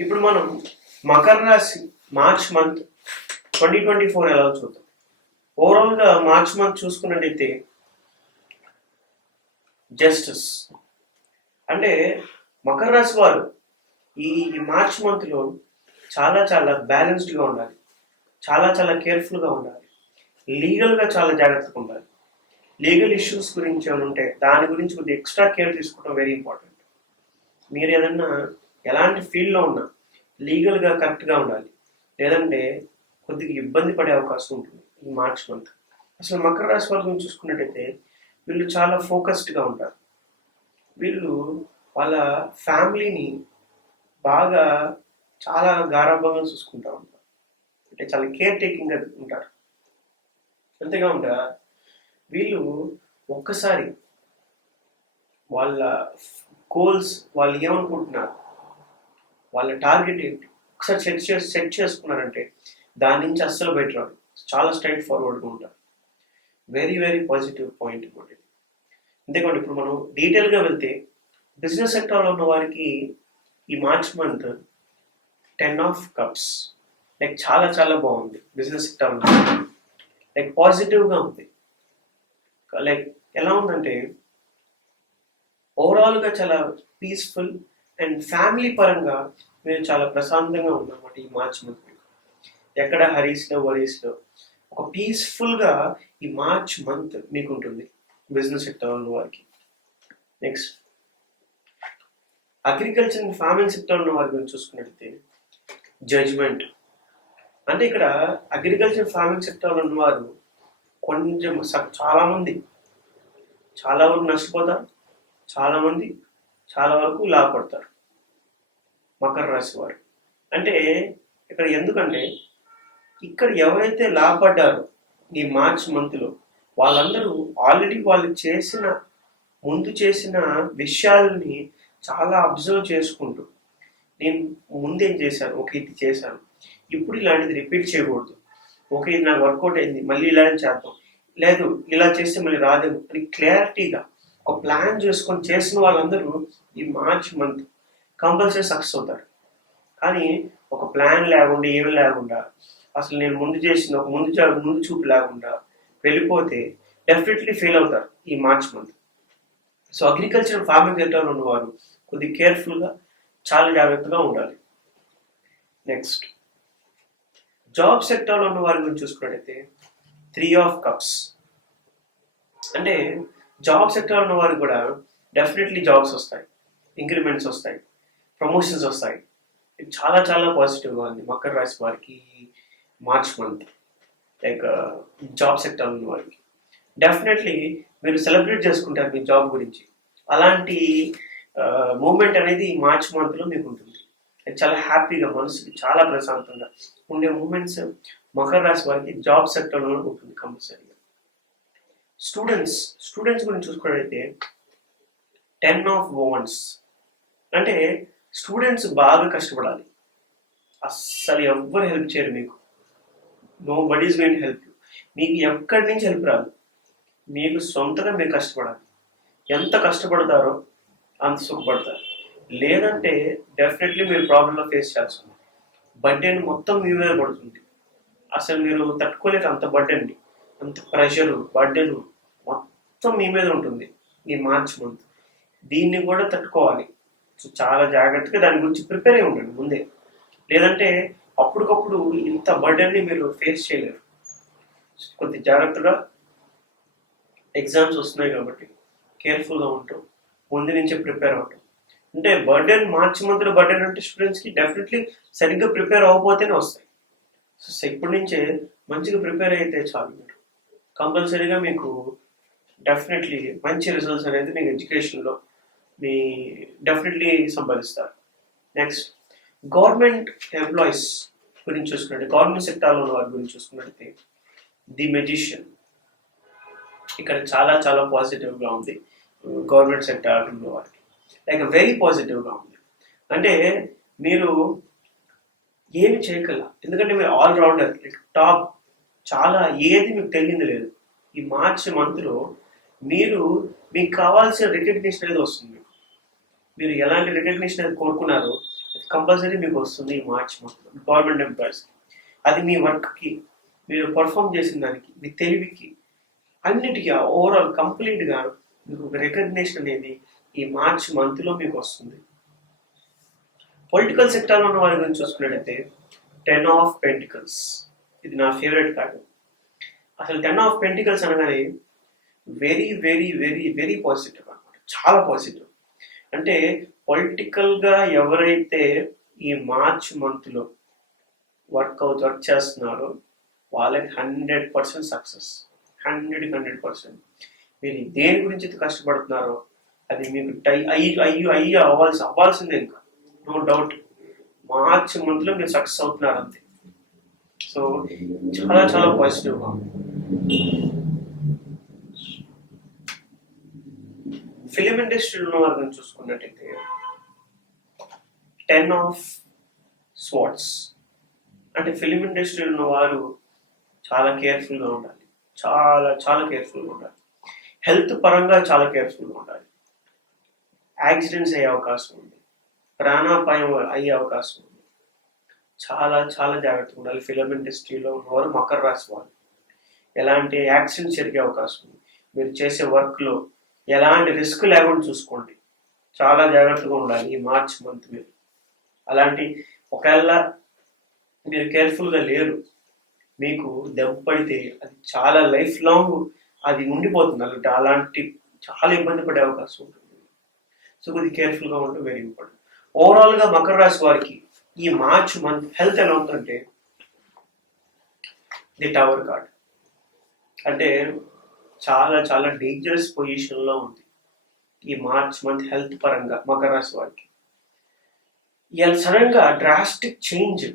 ఇప్పుడు మనం మకర రాశి March month twenty twenty four ఎలా చూద్దాం? ఓవరాల్గా మార్చ్ మంత్ చూసుకున్నట్టయితే జస్టిస్. అంటే మకర రాశి వారు ఈ మార్చ్ మంత్లో చాలా చాలా బ్యాలెన్స్డ్గా ఉండాలి. చాలా చాలా కేర్ఫుల్గా ఉండాలి. లీగల్గా చాలా జాగ్రత్తగా ఉండాలి. లీగల్ ఇష్యూస్ గురించి ఏమైనా ఉంటే దాని గురించి కొద్దిగా ఎక్స్ట్రా కేర్ తీసుకోవడం వెరీ ఇంపార్టెంట్ మీరు ఏదన్నా ఎలాంటి ఫీల్డ్లో ఉన్నా లీగల్గా కరెక్ట్గా ఉండాలి. లేదంటే కొద్దిగా ఇబ్బంది పడే అవకాశం ఉంటుంది ఈ మార్చ్ మంత్ అసలు మకర రాశి వారి గురించి చూసుకున్నట్టయితే వీళ్ళు చాలా ఫోకస్డ్గా ఉంటారు. వీళ్ళు వాళ్ళ ఫ్యామిలీని బాగా చాలా గారాభంగా చూసుకుంటూ ఉంటారు. అంటే చాలా కేర్ టేకింగ్గా ఉంటారు. అంతేకాకుండా వీళ్ళు ఒక్కసారి వాళ్ళ గోల్స్ వాళ్ళు ఏమనుకుంటున్నారు? వాళ్ళ టార్గెట్ ఏంటి? ఒకసారి సెట్ చేసి సెట్ చేసుకున్నారంటే దాని నుంచి అస్సలు బయట రాదు. చాలా స్ట్రైట్ ఫార్వర్డ్గా ఉంటారు. వెరీ వెరీ పాజిటివ్ పాయింట్ ఇది అంతేకాదు ఇప్పుడు మనం డీటెయిల్గా వెళ్తే బిజినెస్ సెక్టార్లో ఉన్న వారికి ఈ March month ten of cups. Like చాలా చాలా బాగుంది బిజినెస్ సెక్టార్లో లైక్ పాజిటివ్గా ఉంది. లైక్ ఎలా ఉందంటే ఓవరాల్గా చాలా పీస్ఫుల్ అండ్ ఫ్యామిలీ పరంగా మీరు చాలా ప్రశాంతంగా ఉన్నమాట ఈ మార్చ్ మంత్ ఎక్కడ హరీస్లో వరీస్లో ఒక పీస్ఫుల్గా ఈ మార్చ్ మంత్ మీకు ఉంటుంది బిజినెస్ సెక్టర్ ఉన్న వారికి. Next agriculture and farming sector ఉన్న వారి గురించి చూసుకున్నట్లయితే జడ్జ్మెంట్ అంటే ఇక్కడ అగ్రికల్చర్ ఫార్మింగ్ సెక్టర్ ఉన్నవారు కొంచెం చాలామంది చాలా మంది వరకు నష్టపోతారు చాలామంది చాలా వరకు లాభపడతారు. మకర రాశి వారు. అంటే ఇక్కడ ఎందుకంటే ఇక్కడ ఎవరైతే లాభపడ్డారో ఈ మార్చ్ మంత్లో వాళ్ళందరూ ఆల్రెడీ వాళ్ళు చేసిన ముందు చేసిన విషయాల్ని చాలా అబ్జర్వ్ చేసుకుంటూ నేను ముందేం చేశాను ఓకే ఇది చేశాను. ఇప్పుడు ఇలాంటిది రిపీట్ చేయకూడదు. ఓకే ఇది నాకు వర్కౌట్ అయింది మళ్ళీ ఇలానే చేద్దాం. లేదు ఇలా చేస్తే మళ్ళీ రాదేమో అని క్లారిటీగా ఒక ప్లాన్ చేసుకొని చేసిన వాళ్ళందరూ ఈ మార్చ్ మంత్ కంపల్సరీ సక్సెస్ అవుతారు. కానీ ఒక ప్లాన్ లేకుండా ఏమి లేకుండా అసలు నేను ముందు చేసిన ఒక ముందు ముందు చూపు లేకుండా వెళ్ళిపోతే డెఫినెట్లీ ఫెయిల్ అవుతారు ఈ March month. So agriculture farming sector ఉన్నవారు కొద్దిగా కేర్ఫుల్గా చాలా జాగ్రత్తగా ఉండాలి. నెక్స్ట్ జాబ్ సెక్టర్లో ఉన్న వారి గురించి చూసుకున్నట్టయితే త్రీ ఆఫ్ కప్స్ అంటే జాబ్ సెక్టర్ ఉన్న వారికి కూడా డెఫినెట్లీ జాబ్స్ వస్తాయి. ఇంక్రిమెంట్స్ వస్తాయి. ప్రమోషన్స్ వస్తాయి. ఇది చాలా చాలా పాజిటివ్గా ఉంది. మకర రాశి వారికి March month like job sector ఉన్న వారికి. డెఫినెట్లీ మీరు సెలబ్రేట్ చేసుకుంటారు మీ జాబ్ గురించి. అలాంటి uh, మూమెంట్ అనేది ఈ మార్చ్ మంత్లో మీకు ఉంటుంది. చాలా హ్యాపీగా మనసుకి చాలా ప్రశాంతంగా ఉండే మూమెంట్స్ మకర రాశి వారికి జాబ్ సెక్టర్లో ఉంటుంది కంపల్సరీగా స్టూడెంట్స్ స్టూడెంట్స్ గురించి చూసుకున్నట్లయితే టెన్ ఆఫ్ వోన్స్ అంటే స్టూడెంట్స్ బాగా కష్టపడాలి. అస్సలు ఎవ్వరు హెల్ప్ చేయరు మీకు. Nobody is going help you మీకు ఎక్కడి నుంచి హెల్ప్ రాదు. మీకు సొంతగా మీరు కష్టపడాలి. ఎంత కష్టపడతారో అంత సుఖపడతారు. లేదంటే డెఫినెట్లీ మీరు ప్రాబ్లంలో ఫేస్ చేయాల్సి ఉంది బడ్డెన్ మొత్తం మీ మీద పడుతుంది. అసలు మీరు తట్టుకోలేక అంత బర్డెన్ అంత ప్రెషరు బడ్డెను మొత్తం మీ మీద ఉంటుంది. ఈ మార్చ్ మంత్ దీన్ని కూడా తట్టుకోవాలి. సో చాలా జాగ్రత్తగా దాని గురించి ప్రిపేర్ అయి ఉండండి ముందే. లేదంటే అప్పటికప్పుడు ఇంత బర్డన్ని మీరు ఫేస్ చేయలేరు. కొద్ది జాగ్రత్తగా ఎగ్జామ్స్ వస్తున్నాయి కాబట్టి కేర్ఫుల్గా ఉంటాం. ముందు నుంచే ప్రిపేర్ అవటం అంటే బర్డెన్ మార్చి మంత్లో బర్డెన్ అంటే స్టూడెంట్స్కి డెఫినెట్లీ సరిగ్గా ప్రిపేర్ అవ్వకపోతేనే వస్తాయి. సో ఇప్పటి నుంచే మంచిగా ప్రిపేర్ అయితే చాలు మీరు. కంపల్సరీగా మీకు డెఫినెట్లీ మంచి రిజల్ట్స్ అనేది మీకు ఎడ్యుకేషన్లో మీ డెఫినెట్లీ సంపాదిస్తారు. నెక్స్ట్ గవర్నమెంట్ ఎంప్లాయీస్ గురించి చూసుకున్నట్టు గవర్నమెంట్ సెక్టార్లో ఉన్న వారి గురించి చూసుకున్నట్టయితే ది మెజిషియన్ ఇక్కడ చాలా చాలా పాజిటివ్గా ఉంది. గవర్నమెంట్ సెక్టార్ ఉన్న వారికి లైక్ వెరీ పాజిటివ్గా ఉంది. అంటే మీరు ఏమి చేయగల ఎందుకంటే మీరు ఆల్రౌండర్ లైక్ టాప్ చాలా ఏది మీకు తెలియదు లేదు. ఈ మార్చ్ మంత్లో మీరు మీకు కావాల్సిన రికగ్నిషన్ అనేది వస్తుంది. మీరు ఎలాంటి రికగ్నిషన్ అది కోరుకున్నారో కంపల్సరీ మీకు వస్తుంది ఈ మార్చ్ మంత్ గవర్నమెంట్ ఎంప్లాయీస్ అది మీ వర్క్కి మీరు పర్ఫామ్ చేసిన దానికి మీ తెలివికి అన్నిటికీ ఓవరాల్ కంప్లీట్గా మీకు ఒక రికగ్నేషన్ అనేది ఈ మార్చ్ మంత్లో మీకు వస్తుంది. పొలిటికల్ సెక్టార్లో ఉన్న వారి గురించి చూసుకున్నట్లయితే టెన్ ఆఫ్ పెంటికల్స్ ఇది నా ఫేవరెట్ కార్డు అసలు టెన్ ఆఫ్ పెంటికల్స్ అనగానే very very very very positive అనమాట. చాలా పాజిటివ్ అంటే పొలిటికల్గా ఎవరైతే ఈ మార్చ్ మంత్లో వర్క్ అవుట్ వర్క్ చేస్తున్నారో వాళ్ళకి hundred percent success hundred hundred percent మీరు దేని గురించి అయితే కష్టపడుతున్నారో అది మీకు టై అయ్యి అయ్యి అయ్యి అవ్వాల్సి అవ్వాల్సిందే ఇంకా. నో డౌట్ మార్చ్ మంత్లో మీరు సక్సెస్ అవుతున్నారు అంతే సో చాలా చాలా పాజిటివ్గా ఫిలిం ఇండస్ట్రీలో ఉన్న వారిని చూసుకున్నట్టయితే టెన్ ఆఫ్ స్వాట్స్ అంటే ఫిలిం ఇండస్ట్రీలో ఉన్న వారు చాలా కేర్ఫుల్గా ఉండాలి. చాలా చాలా కేర్ఫుల్గా ఉండాలి. హెల్త్ పరంగా చాలా కేర్ఫుల్గా ఉండాలి. యాక్సిడెంట్స్ అయ్యే అవకాశం ఉంది. ప్రాణాపాయం అయ్యే అవకాశం ఉంది. చాలా చాలా జాగ్రత్తగా ఉండాలి. ఫిలిం ఇండస్ట్రీలో ఉన్నవారు మకర రాశి వారు ఎలాంటి యాక్సిడెంట్స్ జరిగే అవకాశం ఉంది. మీరు చేసే వర్క్లో ఎలాంటి రిస్క్ లేకుండా చూసుకోండి. చాలా జాగ్రత్తగా ఉండాలి ఈ మార్చ్ మంత్ మీరు. అలాంటి ఒకవేళ మీరు కేర్ఫుల్గా లేరు మీకు దెబ్బ పడితే అది చాలా లైఫ్ లాంగ్ అది ఉండిపోతుంది. అలాంటి అలాంటి చాలా ఇబ్బంది పడే అవకాశం ఉంటుంది. సో కొద్ది కేర్ఫుల్గా ఉండడం వెరీ ఇంపార్టెంట్ ఓవరాల్గా మకర రాశి వారికి ఈ మార్చ్ మంత్ హెల్త్ ఎలా ఉందంటే ది టవర్ కార్డ్ అంటే చాలా చాలా డేంజరస్ పొజిషన్లో ఉంది. ఈ మార్చ్ మంత్ హెల్త్ పరంగా మకర రాశి వారికి. ఇలా సడన్గా డ్రాస్టిక్ చేంజ్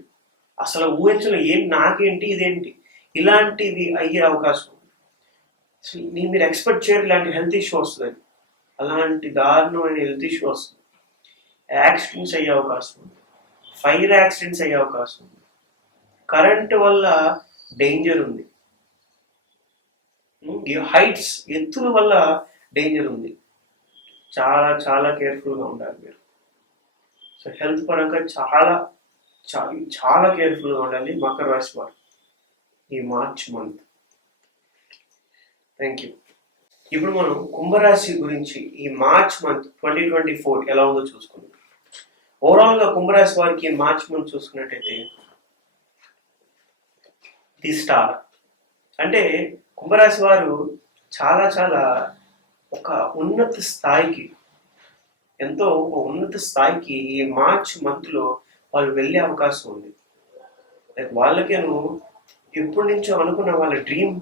అసలు ఊహించలో ఏం నాకేంటి ఇదేంటి? ఇలాంటివి అయ్యే అవకాశం ఉంది. అసలు మీరు ఎక్స్పెక్ట్ చేయరు ఇలాంటి హెల్త్ ఇష్యూ వస్తుందని. అలాంటి దారుణమైన హెల్త్ ఇష్యూ వస్తుంది. యాక్సిడెంట్స్ అయ్యే అవకాశం ఉంది. ఫైర్ యాక్సిడెంట్స్ అయ్యే అవకాశం ఉంది. కరెంట్ వల్ల డేంజర్ ఉంది. హైట్స్ ఎత్తుల వల్ల డేంజర్ ఉంది. చాలా చాలా కేర్ఫుల్గా ఉండాలి మీరు. సో హెల్త్ పరంగా చాలా చాలా చాలా కేర్ఫుల్గా ఉండాలి మకర రాశి వారు. ఈ మార్చ్ మంత్ థ్యాంక్ యూ ఇప్పుడు మనం కుంభరాశి గురించి ఈ March month twenty twenty four ఎలా ఉందో చూసుకుందాం. ఓవరాల్గా కుంభరాశి వారికి మార్చ్ మంత్ చూసుకున్నట్టయితే ది స్టార్ అంటే కుంభరాశి వారు చాలా చాలా ఒక ఉన్నత స్థాయికి ఎంతో ఒక ఉన్నత స్థాయికి ఈ మార్చ్ మంత్లో వాళ్ళు వెళ్ళే అవకాశం ఉంది. లైక్ వాళ్ళకేను ఎప్పటి నుంచో అనుకున్న వాళ్ళ డ్రీమ్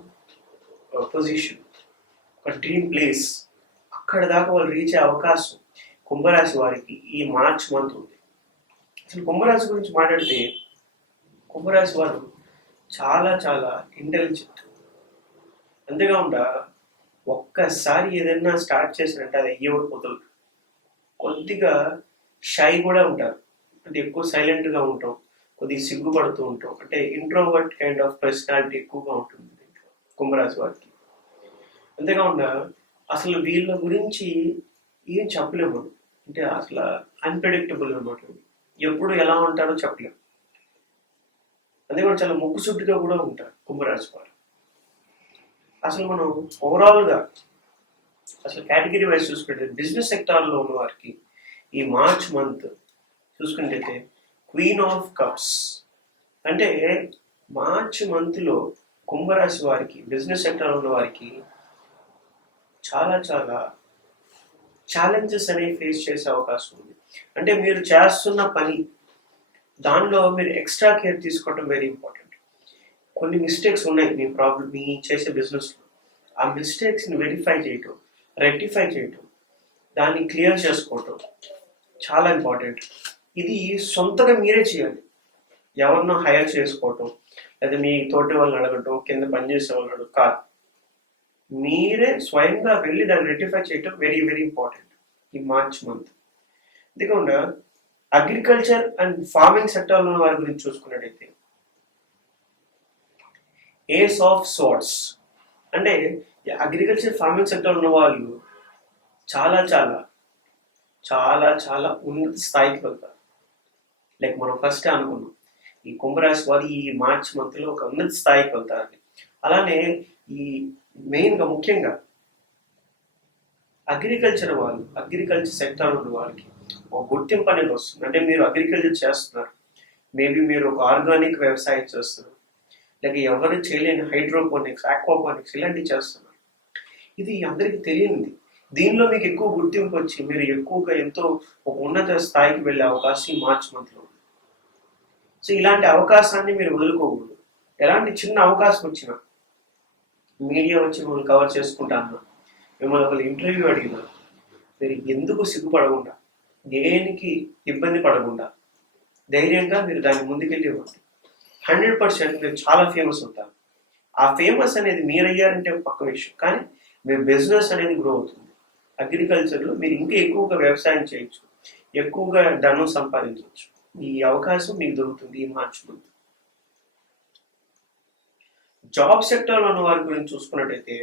పొజిషన్ ఒక డ్రీమ్ ప్లేస్ అక్కడ దాకా వాళ్ళు రీచ్ అయ్యే అవకాశం కుంభరాశి వారికి ఈ మార్చ్ మంత్ ఉంది. అసలు కుంభరాశి గురించి మాట్లాడితే కుంభరాశి వారు చాలా చాలా ఇంటెలిజెంట్ అంతేకాకుండా ఒక్కసారి ఏదైనా స్టార్ట్ చేసినట్టు అది అయ్యేవడిపోతుంది కొద్దిగా షై కూడా ఉంటారు. అంటే ఎక్కువ సైలెంట్గా ఉంటాం కొద్దిగా సిగ్గుపడుతూ ఉంటాం. అంటే ఇంట్రోవర్ట్ కైండ్ ఆఫ్ పర్సనాలిటీ ఎక్కువగా ఉంటుంది కుంభరాశి వారికి. అంతేకాకుండా అసలు వీళ్ళ గురించి ఏం చెప్పలేము. అంటే అసలు అన్ప్రెడిక్టబుల్ అనమాట ఎప్పుడు ఎలా ఉంటారో చెప్పలేము అంతేకాకుండా చాలా ముక్కు చుట్టుగా కూడా ఉంటారు కుంభరాశి వారు. అసలు మనం ఓవరాల్గా అసలు కేటగిరీ వైజ్ చూసుకుంటే బిజినెస్ సెక్టార్లో ఉన్న వారికి ఈ మార్చ్ మంత్ చూసుకుంటే క్వీన్ ఆఫ్ కప్స్ అంటే మార్చ్ మంత్లో కుంభరాశి వారికి బిజినెస్ సెక్టార్లో ఉన్న వారికి చాలా చాలా ఛాలెంజెస్ అనేవి ఫేస్ చేసే అవకాశం ఉంది. అంటే మీరు చేస్తున్న పని దానిలో మీరు ఎక్స్ట్రా కేర్ తీసుకోవడం వెరీ ఇంపార్టెంట్ కొన్ని మిస్టేక్స్ ఉన్నాయి మీ ప్రాబ్లం మీ చేసే బిజినెస్లో ఆ మిస్టేక్స్ని వెరిఫై చేయటం రెక్టిఫై చేయటం దాన్ని క్లియర్ చేసుకోవటం చాలా ఇంపార్టెంట్ ఇది సొంతగా మీరే చేయాలి. ఎవరినో హైర్ చేసుకోవటం లేదా మీ తోటి వాళ్ళని అడగటం కింద పనిచేసే వాళ్ళని అడగటం కాదు. మీరే స్వయంగా వెళ్ళి దాన్ని రెక్టిఫై చేయటం వెరీ వెరీ ఇంపార్టెంట్ ఈ మార్చ్ మంత్ అంతేకాకుండా అగ్రికల్చర్ అండ్ ఫార్మింగ్ సెక్టర్లో ఉన్న వారి గురించి చూసుకున్నట్టయితే ఏస్ ఆఫ్ సోర్ట్స్ అంటే అగ్రికల్చర్ ఫార్మింగ్ సెక్టర్ ఉన్న వాళ్ళు చాలా చాలా చాలా చాలా ఉన్నత స్థాయికి వెళ్తారు. లైక్ మనం ఫస్ట్ అనుకున్నాం ఈ కుంభరాశి వారు ఈ మార్చ్ మంత్లో ఒక ఉన్నత స్థాయికి వెళ్తారని అలానే ఈ మెయిన్గా ముఖ్యంగా అగ్రికల్చర్ వాళ్ళు అగ్రికల్చర్ సెక్టర్ ఉన్న వాళ్ళకి ఒక గుర్తింపు అనేది వస్తుంది. అంటే మీరు అగ్రికల్చర్ చేస్తున్నారు. మేబీ మీరు ఒక ఆర్గానిక్ వ్యవసాయం చేస్తున్నారు. లేక ఎవరు చేయలేని హైడ్రోపోనిక్స్ ఆక్వాపోనిక్స్ ఇలాంటివి చేస్తున్నారు. ఇది అందరికీ తెలియనిది. దీనిలో మీకు ఎక్కువ గుర్తింపు వచ్చి మీరు ఎక్కువగా ఎంతో ఒక ఉన్నత స్థాయికి వెళ్ళే అవకాశం ఈ మార్చ్ మంత్లో ఉంది. సో ఇలాంటి అవకాశాన్ని మీరు వదులుకోకూడదు. ఎలాంటి చిన్న అవకాశం వచ్చినా మీడియా వచ్చి మిమ్మల్ని కవర్ చేసుకుంటా మిమ్మల్ని ఒక ఇంటర్వ్యూ అడిగినా మీరు ఎందుకు సిగ్గుపడకుండా దేనికి ఇబ్బంది పడకుండా ధైర్యంగా మీరు దాన్ని ముందుకెళ్ళి ఇవ్వండి. హండ్రెడ్ పర్సెంట్ మీరు చాలా ఫేమస్ అవుతారు ఆ ఫేమస్ అనేది మీరు అయ్యారంటే పక్క విషయం. కానీ మీ బిజినెస్ అనేది గ్రో అవుతుంది. అగ్రికల్చర్లో మీరు ఇంకా ఎక్కువగా వ్యవసాయం చేయొచ్చు. ఎక్కువగా ధనం సంపాదించవచ్చు. ఈ అవకాశం మీకు దొరుకుతుంది ఈ మార్చ్ ముందు. జాబ్ సెక్టర్లో ఉన్న వారి గురించి చూసుకున్నట్టయితే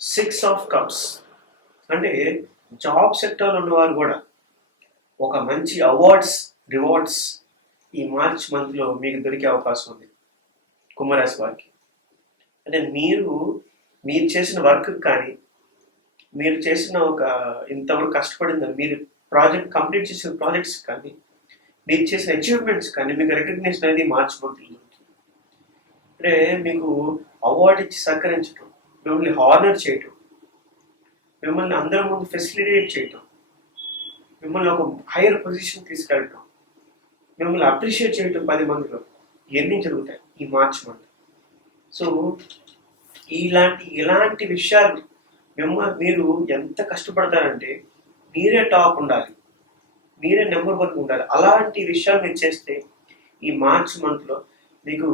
సిక్స్ ఆఫ్ కప్స్ అంటే జాబ్ సెక్టర్లో ఉన్నవారు కూడా ఒక మంచి అవార్డ్స్ రివార్డ్స్ ఈ మార్చ్ మంత్లో మీకు దొరికే అవకాశం ఉంది. కుంభరాశి వారికి. అంటే మీరు మీరు చేసిన వర్క్ కానీ మీరు చేసిన ఒక ఇంతవరకు కష్టపడింది మీరు ప్రాజెక్ట్ కంప్లీట్ చేసిన ప్రాజెక్ట్స్ కానీ మీరు చేసిన అచీవ్మెంట్స్ కానీ మీకు రికగ్నేషన్ అనేది మార్చ్ మంత్లో దొరుకుతుంది. అంటే మీకు అవార్డు ఇచ్చి సహకరించడం మిమ్మల్ని హానర్ చేయటం మిమ్మల్ని అందరి ముందు ఫెసిలిటేట్ చేయటం మిమ్మల్ని ఒక హైయర్ పొజిషన్ తీసుకెళ్ళటం మిమ్మల్ని అప్రిషియేట్ చేయటం పది మందిలో ఇవన్నీ జరుగుతాయి? ఈ మార్చ్ మంత్ సో ఇలాంటి ఇలాంటి విషయాలు మిమ్మల్ని మీరు ఎంత కష్టపడతారంటే మీరే టాప్ ఉండాలి. మీరే నెంబర్ వన్ ఉండాలి. అలాంటి విషయాలు మీరు చేస్తే ఈ మార్చ్ మంత్లో మీకు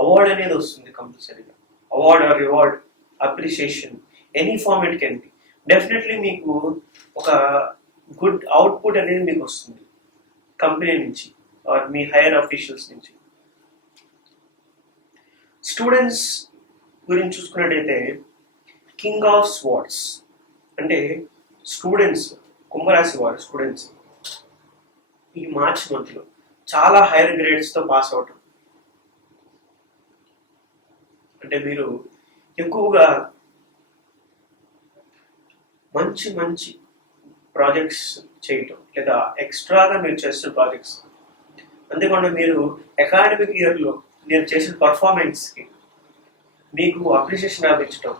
అవార్డ్ అనేది వస్తుంది కంపల్సరీగా. Award or reward appreciation any form it can be definitely మీకు ఒక గుడ్ అవుట్పుట్ అనేది మీకు వస్తుంది. కంపెనీ నుంచి. ఆర్ మీ హైయర్ అఫీషియల్స్ నుంచి. స్టూడెంట్స్ గురించి చూసుకున్నట్టయితే కింగ్ ఆఫ్ స్వార్డ్స్ అంటే స్టూడెంట్స్ కుంభరాశి వారు స్టూడెంట్స్ ఈ మార్చ్ మంత్లో చాలా హైయర్ గ్రేడ్స్తో పాస్ అవటం. అంటే మీరు ఎక్కువగా మంచి మంచి ప్రాజెక్ట్స్ చేయటం లేదా ఎక్స్ట్రాగా మీరు చేస్తున్న ప్రాజెక్ట్స్ అంతేకాకుండా మీరు అకాడమిక్ ఇయర్లో మీరు చేసిన పర్ఫార్మెన్స్కి మీకు అప్రిషియేషన్ లభించడం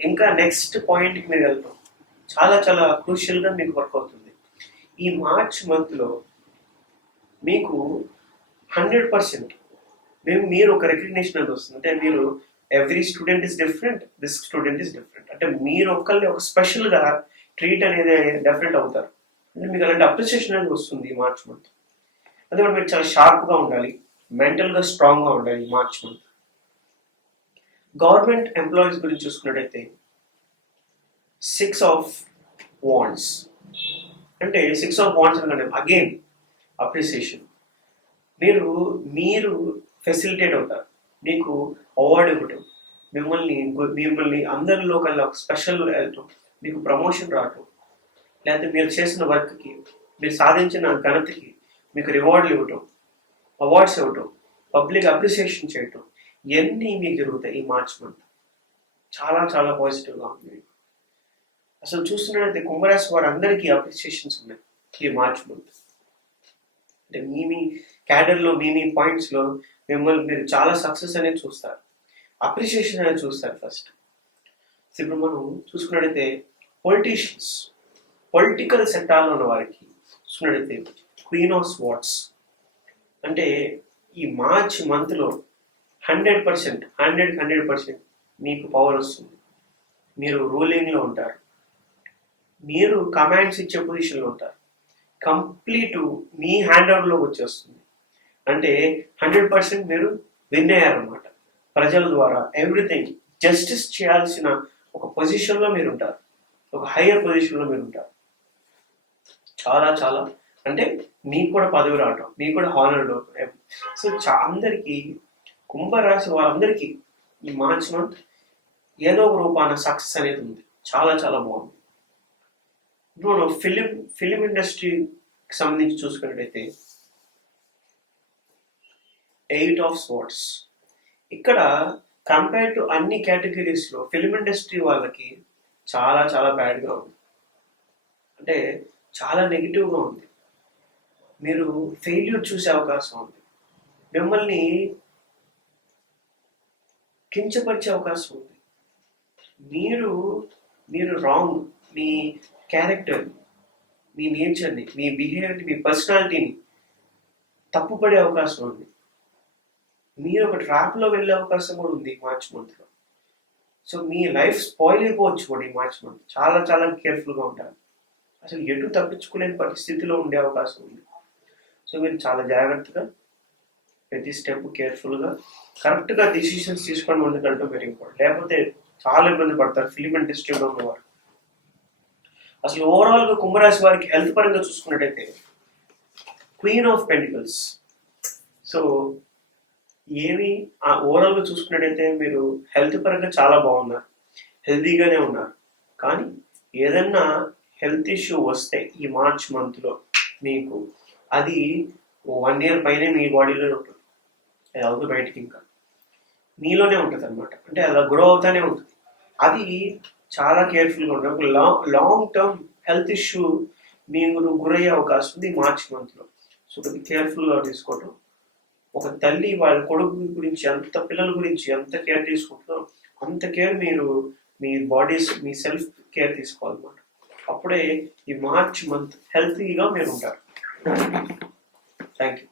ఇంకా నెక్స్ట్ పాయింట్కి మీరు వెళ్తాం చాలా చాలా క్రూషియల్గా మీకు వర్క్ అవుతుంది. ఈ మార్చ్ మంత్లో మీకు హండ్రెడ్ పర్సెంట్ మేము మీరు ఒక రికగ్నేషన్ అనేది వస్తుంది. అంటే మీరు every student is different this student is different అంటే మీరు ఒక్కరిని ఒక స్పెషల్గా ట్రీట్ అనేది డెఫరెంట్ అవుతారు. అంటే మీకు అలాంటి అప్రిసియేషన్ అనేది వస్తుంది ఈ మార్చ్ మంత్ అదే మీరు చాలా షార్ప్గా ఉండాలి. మెంటల్గా స్ట్రాంగ్గా ఉండాలి మార్చ్ మంత్ గవర్నమెంట్ ఎంప్లాయీస్ గురించి చూసుకున్నట్టయితే సిక్స్ ఆఫ్ వాండ్స్ అంటే సిక్స్ ఆఫ్ వాండ్స్ అనగానే అగైన్ అప్రిసియేషన్ మీరు మీరు ఫెసిలిటేట్ అవుతారు. మీకు అవార్డు ఇవ్వటం. మిమ్మల్ని మిమ్మల్ని అందరిలో కల్లా ఒక స్పెషల్ వెళ్ళటం మీకు ప్రమోషన్ రావటం. లేకపోతే మీరు చేసిన వర్క్కి మీరు సాధించిన ఘనతకి మీకు రివార్డులు ఇవ్వటం అవార్డ్స్ ఇవ్వటం పబ్లిక్ అప్రిసియేషన్ చేయటం ఇవన్నీ మీకు జరుగుతాయి ఈ మార్చ్ మంత్. చాలా చాలా పాజిటివ్గా ఉంది. మీకు అసలు చూస్తున్నట్లయితే కుంభరాశి వారు అందరికీ అప్రిసియేషన్స్ ఉన్నాయి ఈ మార్చ్ మంత్. అంటే మీ మీ క్యాడర్లో మీ మీ పాయింట్స్లో మిమ్మల్ని మీరు చాలా సక్సెస్ అనేది చూస్తారు. అప్రిసియేషన్ అనేది చూస్తారు ఫస్ట్ ఇప్పుడు మనం చూసుకున్నట్టయితే పొలిటీషియన్స్ పొలిటికల్ సెక్టార్లో ఉన్న వారికి చూసుకున్నట్టయితే క్వీన్ ఆఫ్ స్వాట్స్ అంటే ఈ మార్చ్ మంత్లో hundred percent hundred hundred percent మీకు పవర్ వస్తుంది. మీరు రూలింగ్లో ఉంటారు. మీరు కమాండ్స్ ఇచ్చే పొజిషన్లో ఉంటారు. కంప్లీట్ మీ హ్యాండ్ ఓవర్లోకి వచ్చేస్తుంది. అంటే హండ్రెడ్ పర్సెంట్ మీరు విన్ అయ్యారనమాట ప్రజల ద్వారా ఎవ్రీథింగ్ జస్టిస్ చేయాల్సిన ఒక పొజిషన్లో మీరు ఉంటారు. ఒక హయ్యర్ పొజిషన్లో మీరు ఉంటారు. చాలా చాలా అంటే మీకు కూడా పదవి రావటం మీకు కూడా హానర్ సో చా అందరికీ కుంభరాశి వారందరికీ ఈ మార్చ్ మంత్ ఏదో ఒక రూపాన సక్సెస్ అనేది ఉంది. చాలా చాలా బాగుంది. ఇప్పుడు ఫిలిం ఫిలిం ఇండస్ట్రీకి సంబంధించి చూసుకున్నట్టయితే ఎయిట్ ఆఫ్ స్పోర్ట్స్ ఇక్కడ కంపేర్ టు అన్ని కేటగిరీస్లో ఫిలిం ఇండస్ట్రీ వాళ్ళకి చాలా చాలా బ్యాడ్గా ఉంది. అంటే చాలా నెగిటివ్గా ఉంది. మీరు ఫెయిల్యూర్ చూసే అవకాశం ఉంది. మిమ్మల్ని కించపరిచే అవకాశం ఉంది. మీరు మీరు రాంగ్ మీ క్యారెక్టర్ మీ నేచర్ని మీ బిహేవియర్ని మీ పర్సనాలిటీని తప్పుపడే అవకాశం ఉంది. మీరు ఒక ట్రాప్లో వెళ్ళే అవకాశం కూడా ఉంది ఈ మార్చ్ మంత్లో సో మీ లైఫ్ స్పాయిల్ అయిపోవచ్చు కూడా ఈ మార్చ్ మంత్ చాలా చాలా కేర్ఫుల్గా ఉంటారు అసలు ఎటు తప్పించుకోలేని పరిస్థితిలో ఉండే అవకాశం ఉంది. సో మీరు చాలా జాగ్రత్తగా ప్రతి స్టెప్ కేర్ఫుల్గా కరెక్ట్గా డిసిషన్స్ తీసుకోవడం ఎందుకంటూ వెరీ ఇంపార్టెంట్ లేకపోతే చాలా ఇబ్బంది పడతారు ఫిలిం ఇండస్ట్రీలో ఉన్నవారు అసలు ఓవరాల్గా కుంభరాశి వారికి హెల్త్ పరంగా చూసుకున్నట్టయితే క్వీన్ ఆఫ్ పెంటికల్స్ సో ఏమి ఓవరాల్గా చూసుకున్నట్టయితే మీరు హెల్త్ పరంగా చాలా బాగున్నారు. హెల్తీగానే ఉన్నారు. కానీ ఏదన్నా హెల్త్ ఇష్యూ వస్తే ఈ మార్చ్ మంత్లో మీకు అది వన్ ఇయర్ పైనే మీ బాడీలోనే ఉంటుంది. అది అవుతుంది బయటికి ఇంకా. మీలోనే ఉంటుంది అనమాట అంటే అలా గ్రో అవుతానే ఉంటుంది. అది చాలా కేర్ఫుల్గా ఉంటుంది long long term health issue మీరు గురయ్యే అవకాశం ఉంది మార్చ్ మంత్లో. సో కొద్దిగా కేర్ఫుల్గా తీసుకోవటం. ఒక తల్లి వాళ్ళ కొడుకు గురించి ఎంత పిల్లల గురించి ఎంత కేర్ తీసుకుంటుందో అంత కేర్ మీరు మీ బాడీస్ మీ సెల్ఫ్ కేర్ తీసుకోవాలన్నమాట. అప్పుడే ఈ మార్చ్ మంత్ హెల్తీగా మీరు ఉంటారు. Thank you